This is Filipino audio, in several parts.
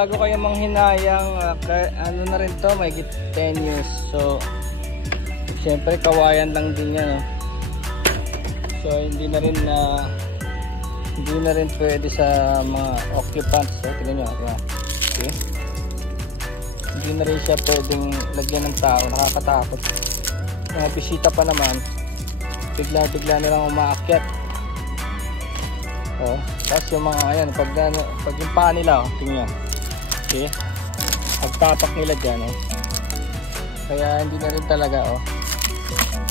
bago kayo manghinayang, ano na rin to, may 10 years. So, syempre kawayan lang din yan. Oh. So, hindi na rin pwede sa mga occupants. So, tignan nyo. Okay. Hindi na rin siya pwedeng lagyan ng tao. Nakakatakot. Mga bisita pa naman, bigla nilang umaakyat. Oh, tapos yung mga ayan, pag yung paa nila, oh, tingnan. Okay? Pagtapak nila dyan, oh. Kaya hindi na rin talaga, oh.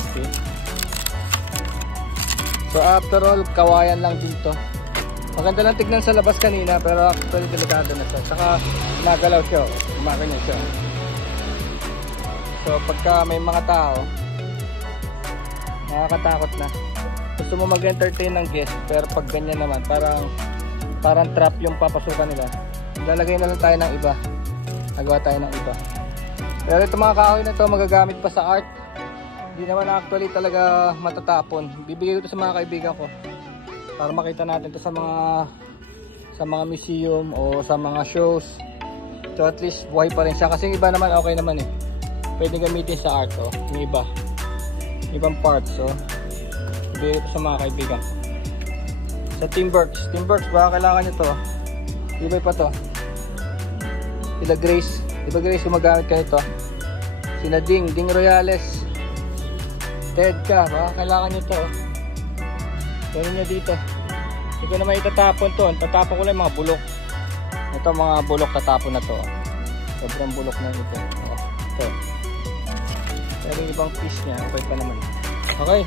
Okay? So after all, kawayan lang din to. Maganda lang tignan sa labas kanina, pero actually delikado na siya. Saka nagalaw siya, oh. Kumakanyan siya. So pagka may mga tao, nakakatakot na. Gusto mo mag-entertain ng guest, pero pag ganyan naman, parang trap yung papasukan nila. Lalagay na lang tayo ng iba. Nagawa tayo ng iba. Pero itong mga kahoy na ito, magagamit pa sa art. Hindi naman actually talaga matatapon. Bibigay ko ito sa mga kaibigan ko para makita natin ito sa mga museum o sa mga shows. So at least buhay pa rin siya. Kasi yung iba naman okay naman eh. Pwede gamitin sa art, oh. Yung iba. Ibang parts, oh. Bibigay ko sa mga kaibigan. Sa Timberks, baka kailangan nyo to. Ibay pa to. Sila Grace. Diba Grace, gumagamit ka ito. Sina Ding Royales. Ted ka, baka kailangan nyo to. Gawin nyo dito. Hindi ko naman itatapon to. Tatapon ko lang mga bulok. Ito mga bulok tatapon na to. Sobrang bulok na ito. Ito. Pero yung ibang piece nya, okay pa naman. Okay.